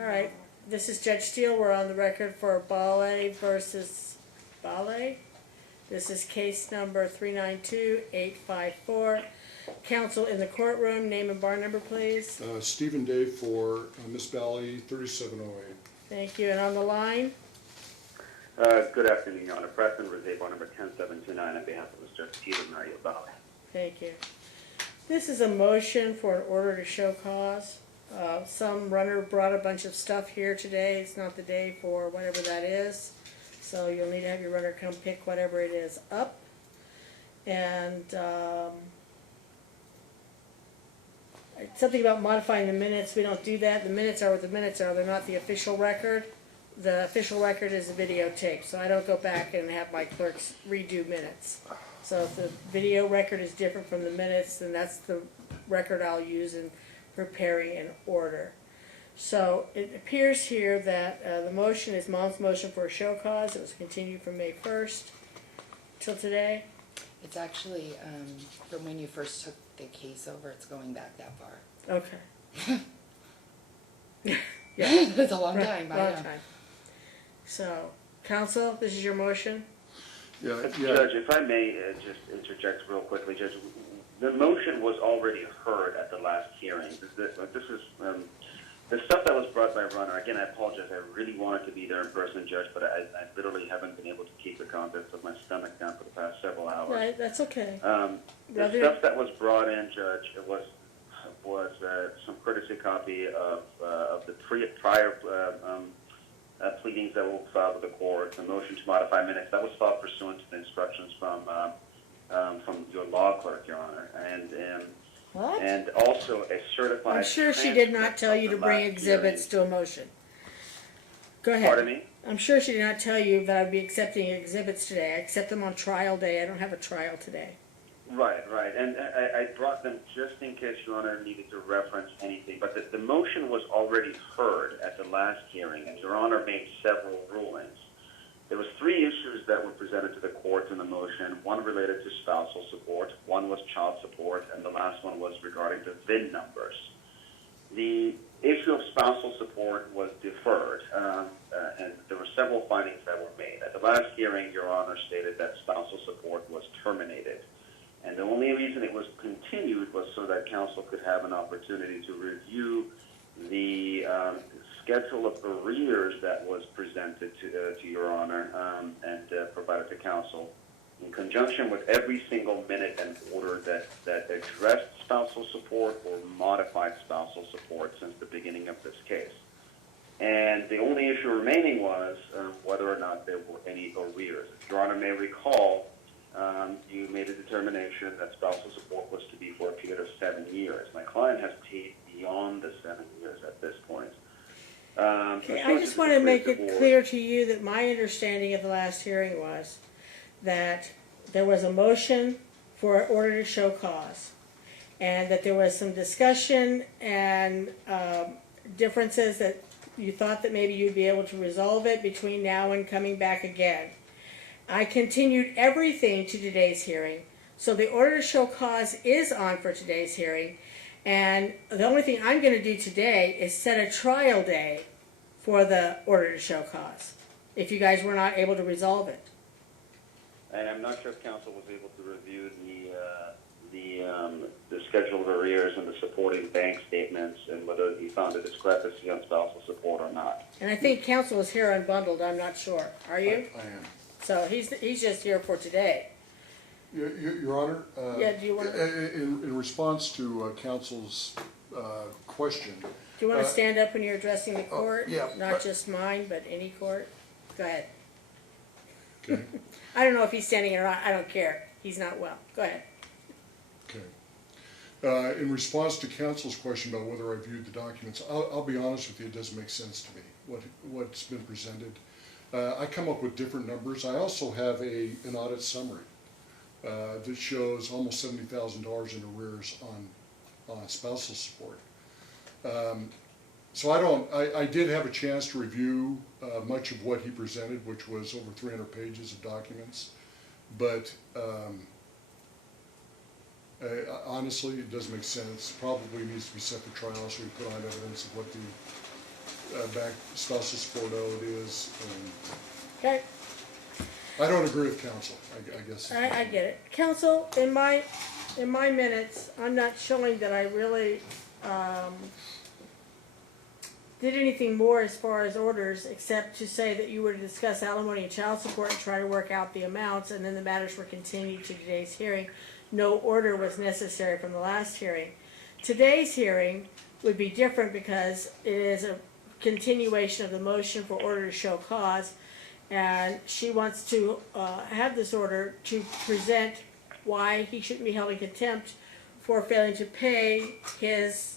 All right, this is Judge Steele. We're on the record for Balle versus Balle. This is case number 392-854. Counsel in the courtroom, name and bar number, please. Stephen Day for Miss Balle, 3708. Thank you. And on the line? Good afternoon, Your Honor. Preston Rosé, bar number 10729 on behalf of Mr. Peter Mario Balle. Thank you. This is a motion for an order to show cause. Some runner brought a bunch of stuff here today. It's not the day for whatever that is. So you'll need to have your runner come pick whatever it is up. And something about modifying the minutes. We don't do that. The minutes are what the minutes are. They're not the official record. The official record is a videotape. So I don't go back and have my clerks redo minutes. So if the video record is different from the minutes, then that's the record I'll use in preparing an order. So it appears here that the motion is Mom's motion for a show cause. It was continued from May 1st till today. It's actually from when you first took the case over. It's going back that far. Okay. Yeah, it's a long time. Long time. So, counsel, this is your motion? Yeah. Judge, if I may just interject real quickly, Judge, the motion was already heard at the last hearing. This is the stuff that was brought by Runner. Again, I apologize. I really wanted to be there in person, Judge, but I literally haven't been able to keep the contents of my stomach down for the past several hours. Right, that's okay. The stuff that was brought in, Judge, it was some courtesy copy of the prior pleadings that were filed with the court, the motion to modify minutes that was filed pursuant to the instructions from your law clerk, Your Honor, What? and also a certified. I'm sure she did not tell you to bring exhibits to a motion. Go ahead. Pardon me? I'm sure she did not tell you that I'd be accepting exhibits today. I accept them on trial day. I don't have a trial today. Right. And I brought them just in case Your Honor needed to reference anything. But the motion was already heard at the last hearing, and Your Honor made several rulings. There was 3 issues that were presented to the court in the motion. One related to spousal support, one was child support, and the last one was regarding the VIN numbers. The issue of spousal support was deferred, and there were several findings that were made. At the last hearing, Your Honor stated that spousal support was terminated. And the only reason it was continued was so that counsel could have an opportunity to review the schedule of arrears that was presented to Your Honor and provided to counsel in conjunction with every single minute and order that addressed spousal support or modified spousal support since the beginning of this case. And the only issue remaining was whether or not there were any arrears. Your Honor may recall you made a determination that spousal support was to be for a period of 7 years. My client has paid beyond the 7 years at this point. Okay, I just want to make it clear to you that my understanding of the last hearing was that there was a motion for an order to show cause, and that there was some discussion and differences that you thought that maybe you'd be able to resolve it between now and coming back again. I continued everything to today's hearing, so the order to show cause is on for today's hearing, and the only thing I'm going to do today is set a trial day for the order to show cause, if you guys were not able to resolve it. And I'm not sure if counsel was able to review the schedule of arrears and the supporting bank statements and whether he found a discrepancy on spousal support or not. And I think counsel is here unbundled, I'm not sure. Are you? I am. So he's just here for today. Your Honor, Yeah, do you want to? in response to counsel's question. Do you want to stand up when you're addressing the court? yeah, Not just mine, but any court? Go ahead. Okay. I don't know if he's standing or not. I don't care. He's not well. Go ahead. Okay. In response to counsel's question about whether I viewed the documents, I'll be honest with you, it doesn't make sense to me, what's been presented. I come up with different numbers. I also have an audit summary that shows almost $70,000 in arrears on spousal support. So I did have a chance to review much of what he presented, which was over 300 pages of documents, but honestly, it doesn't make sense. Probably needs to be set for trial so we put on evidence of back spousal support, oh, it is. Okay, I don't agree with council, I guess. I get it. Council, in my minutes, I'm not showing that I really, did anything more as far as orders, except to say that you were to discuss alimony and child support and try to work out the amounts, and then the matters were continued to today's hearing. No order was necessary from the last hearing. Today's hearing would be different because it is a continuation of the motion for order to show cause, and she wants to have this order to present why he shouldn't be held in contempt for failing to pay his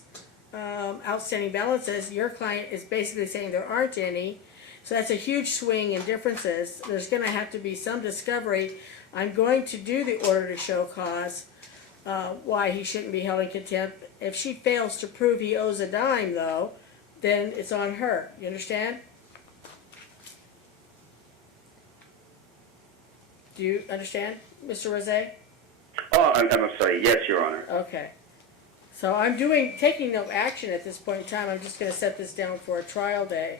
outstanding balances. Your client is basically saying there aren't any, so that's a huge swing in differences. There's going to have to be some discovery. I'm going to do the order to show cause, why he shouldn't be held in contempt. If she fails to prove he owes a dime, though, then it's on her. You understand? Do you understand, Mr. Rosé? Oh, I'm sorry. Yes, Your Honor. Okay. So I'm taking no action at this point in time. I'm just going to set this down for a trial day.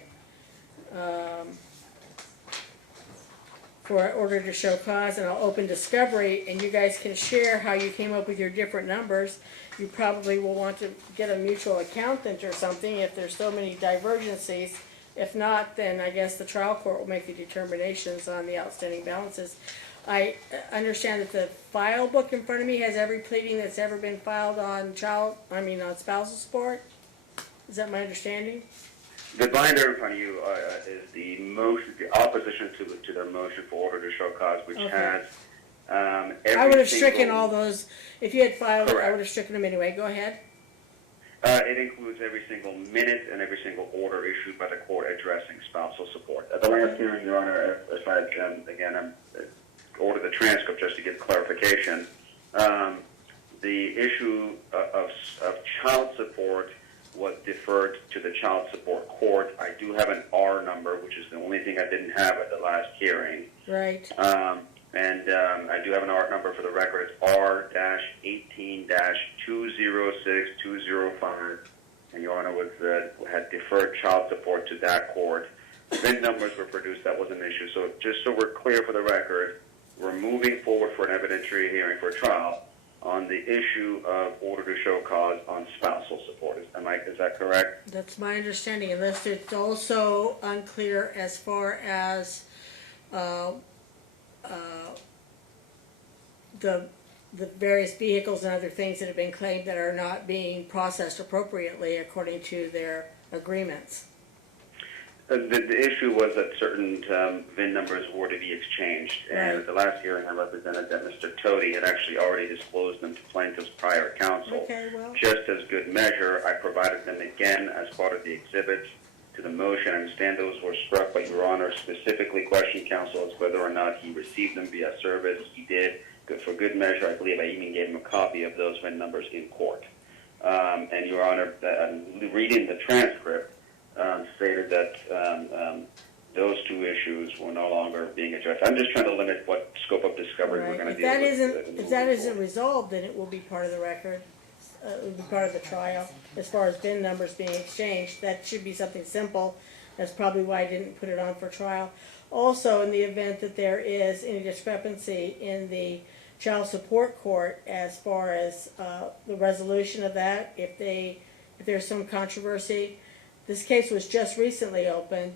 For an order to show cause, and I'll open discovery, and you guys can share how you came up with your different numbers. You probably will want to get a mutual accountant or something if there's so many divergencies. If not, then I guess the trial court will make the determinations on the outstanding balances. I understand that the file book in front of me has every pleading that's ever been filed on on spousal support. Is that my understanding? The binder in front of you is the motion, the opposition to their motion for order to show cause, which has every I would have single- stricken all those. If you had filed it, I Correct. would have stricken them anyway. Go ahead. It includes every single minute and every single order issued by the court addressing spousal support. At the last hearing, Your Honor, if I again, order the transcript just to give clarification, the issue of child support was deferred to the child support court. I do have an R number, which is the only thing I didn't have at the last hearing. Right. And I do have an R number for the record. It's R-18-206205. And Your Honor had deferred child support to that court. VIN numbers were produced. That was an issue. So just so we're clear for the record, we're moving forward for an evidentiary hearing for trial on the issue of order to show cause on spousal support. Is that correct? That's my understanding, unless it's also unclear as far as the various vehicles and other things that have been claimed that are not being processed appropriately according to their agreements. The issue was that certain VIN numbers were to be exchanged, and at the last hearing I represented that Mr. Toti had actually already disclosed them to plaintiff's prior counsel. Okay, well. Just as good measure, I provided them again as part of the exhibit to the motion. I understand those were struck, but Your Honor specifically questioned counsel as whether or not he received them via service. He did. For good measure, I believe I even gave him a copy of those VIN numbers in court. And Your Honor, reading the transcript, stated that those two issues were no longer being addressed. I'm just trying to limit what scope of discovery we're going to deal with. If that isn't resolved, then it will be part of the record. It will be part of the trial. As far as VIN numbers being exchanged, that should be something simple. That's probably why I didn't put it on for trial. Also, in the event that there is any discrepancy in the child support court as far as the resolution of that, if there's some controversy. This case was just recently opened.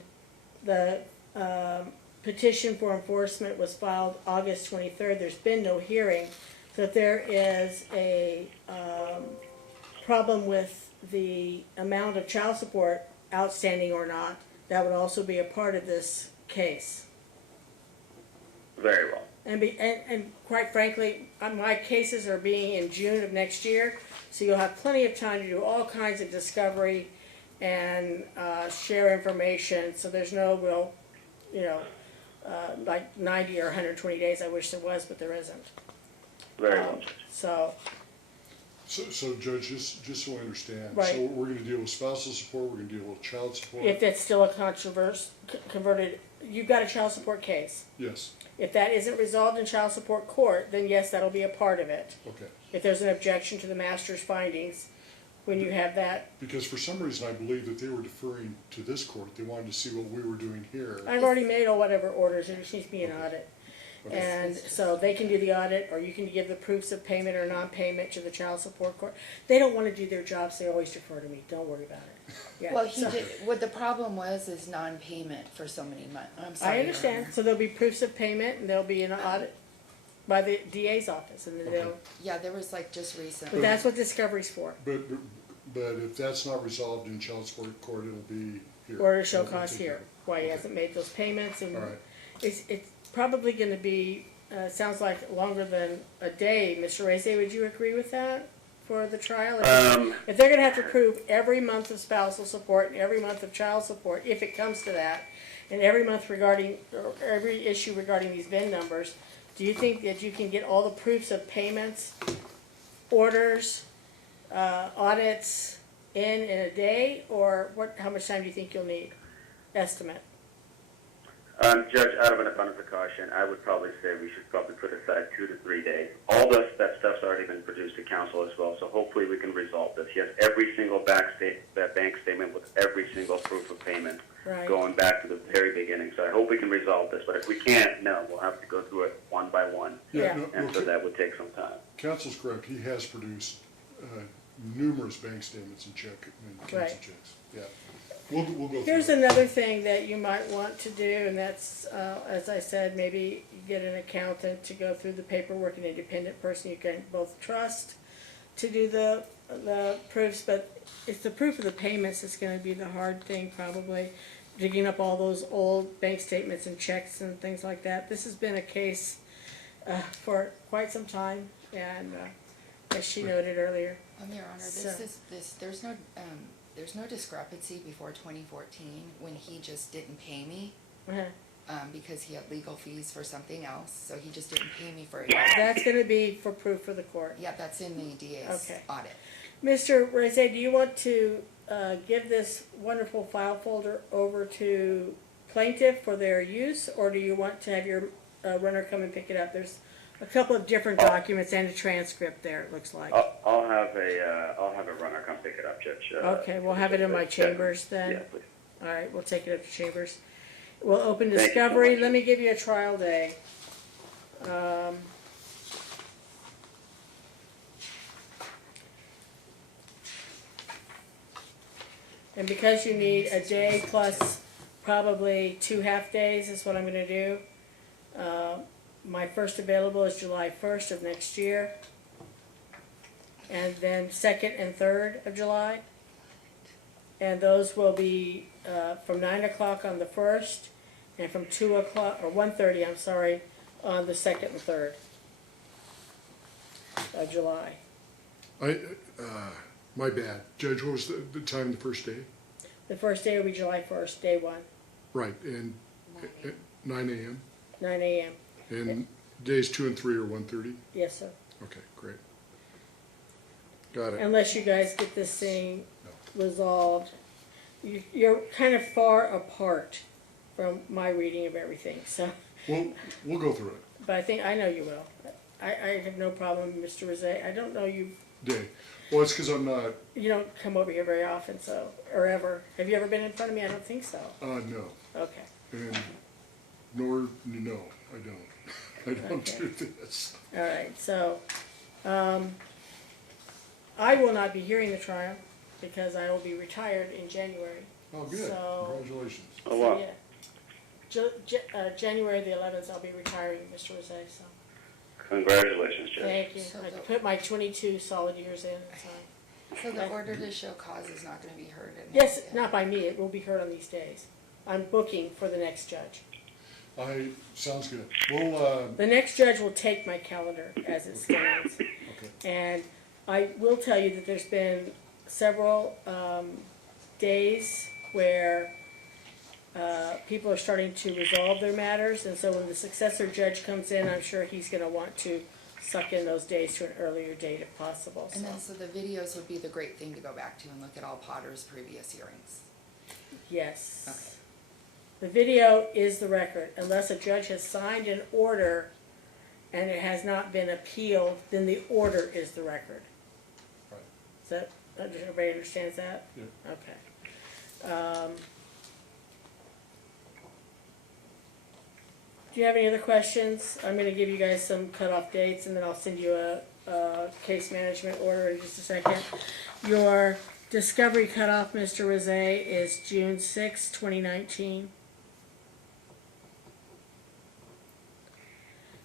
The petition for enforcement was filed August 23rd. There's been no hearing. So if there is a problem with the amount of child support outstanding or not, that would also be a part of this case. Very well. And quite frankly, my cases are being in June of next year, so you'll have plenty of time to do all kinds of discovery and share information. So there's no real, like 90 or 120 days. I wish there was, but there isn't. Very well. So Judge, just so I understand, Right. so we're going to deal with spousal support, we're going to deal with child support? If it's still a converted, you've got a child support case. Yes, If that isn't resolved in child support court, then yes, that'll be a part of it. okay. If there's an objection to the master's findings, when you have that. Because for some reason, I believe that they were deferring to this court. They wanted to see what we were doing here. I've already made or whatever orders, there just needs to be an audit. Okay. And so they can do the audit, or you can give the proofs of payment or non-payment to the child support court. They don't wanna do their jobs, they always defer to me, don't worry about it. Yeah, Well, he so- did, what the problem was is non-payment for so many months. I'm sorry. I Your understand, Honor. so there'll be proofs of payment, and there'll be an audit by the DA's office, and then Okay. they'll, Yeah, there was like just recent. but that's what discovery's for. But if that's not resolved in child support court, it'll be here. Order to show We'll cause take here, care of it. why he Okay. hasn't made those payments, and All right. it's probably gonna be, sounds like longer than a day. Mr. Reyes, would you agree with that for the trial? If they're gonna have to prove every month of spousal support and every month of child support, if it comes to that, and every month regarding, or every issue regarding these VIN numbers, do you think that you can get all the proofs of payments, orders, audits in a day, or how much time do you think you'll need? Estimate. Judge, out of an abundance of caution, I would probably say we should probably put aside 2 to 3 days. All that stuff's already been produced to counsel as well, so hopefully we can resolve this. He has every single bank statement with every single proof of payment Right. going back to the very beginning. So I hope we can resolve this, but if we can't, no, we'll have to go through it one by one, Yeah. and so that would take some time. Counsel's correct, he has produced numerous bank statements and cancel Right. checks. Yeah, we'll go through Here's it. another thing that you might want to do, and that's, as I said, maybe you get an accountant to go through the paperwork, an independent person you can both trust to do the proofs, but it's the proof of the payments that's gonna be the hard thing probably, digging up all those old bank statements and checks and things like that. This has been a case for quite some time, and as she noted earlier. Your Honor, So- there's no discrepancy before 2014 when he just didn't pay me, because he had legal fees for something else, so he just didn't pay me for it. That's gonna be for proof for the court. Yeah, that's in the DA's Okay. audit. Mr. Reze, do you want to give this wonderful file folder over to plaintiff for their use, or do you want to have your runner come and pick it up? There's a couple of different documents and a transcript there, it looks like. I'll have a runner come pick it up, Judge. Okay, we'll have it in my chambers then. Yeah, please. All right, we'll take it up to chambers. We'll open Thank you so discovery. much. Let me give you a trial day. And because you need a day plus probably 2 half-days is what I'm gonna do. My first available is July 1st of next year. And then 2nd and 3rd of July. And those will be from 9 o'clock on the 1st and from 2 o'clock, or 1:30, I'm sorry, on the 2nd and 3rd of July. My bad. Judge, what was the time the first day? The first day will be July 1st, day 1, Right, and at 9 a.m. 9 a.m. And days 2 and 3 are 1:30? Yes, sir. Okay, great. Got it. Unless you guys get this thing resolved. You're kind of far apart from my reading of everything, so, We'll go through it. but I know you will. I have no problem, Mr. Rosé. I don't know you, Day. Well, it's because I'm not, you don't come over here very often, so, or ever. Have you ever been in front of me? I don't think so. no. Okay. And no, I don't. I don't Okay. do this. All right, so, I will not be hearing the trial because I will be retired in January. Oh, good. So- Congratulations. Oh, So, wow. yeah. January the 11th, I'll be retiring, Mr. Rosé, so, Congratulations, Judge. thank you. So I the- put my 22 solid years in, so. So the order to show cause is not gonna be heard in. Yes, not by me, it will be heard on these days. I'm booking for the next judge. Sounds good. We'll, The next judge will take my calendar as it stands. okay. And I will tell you that there's been several days where people are starting to resolve their matters, and so when the successor judge comes in, I'm sure he's gonna want to suck in those days to an earlier date if possible, so. And then, so the videos would be the great thing to go back to and look at all Potter's previous hearings. Yes. Okay. The video is the record. Unless a judge has signed an order and it has not been appealed, then the order is the record. Right. Is that Everybody understands that? Yeah. Okay. Do you have any other questions? I'm gonna give you guys some cutoff dates, and then I'll send you a case management order in just a second. Your discovery cutoff, Mr. Rosé, is June 6, 2019.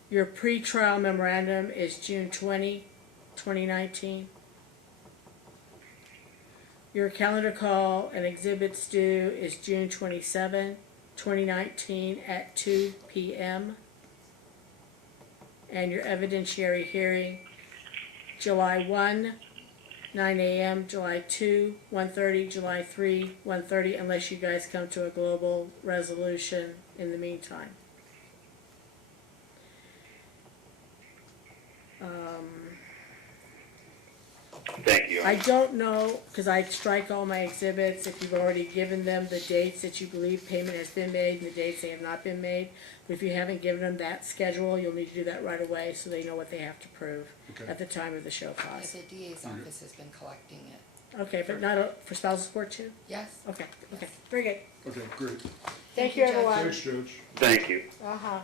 Your pre-trial memorandum is June 20, 2019. Your calendar call and exhibits due is June 27, 2019 at 2 p.m. And your evidentiary hearing, July 1, 9 a.m., July 2, 1:30, July 3, 1:30, unless you guys come to a global resolution in the meantime. Thank you. I don't know, because I strike all my exhibits, if you've already given them the dates that you believe payment has been made and the dates they have not been made. But if you haven't given them that schedule, you'll need to do that right away so they know what they have to prove Okay. at the time of the show Yeah, cause. the DA's office has been collecting it. Okay, but not for spousal support too? Yes? Okay, very good. Okay, great. Thank you, Judge. everyone. Thanks, Judge. Thank you. Uh-huh.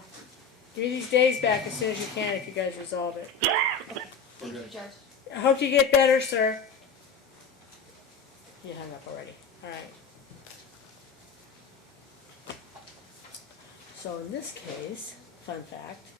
Give me these days back as soon as you can if you guys resolve it. Thank you, Okay. Judge. I hope you get better, sir. You hung up already. All right. So in this case, fun fact,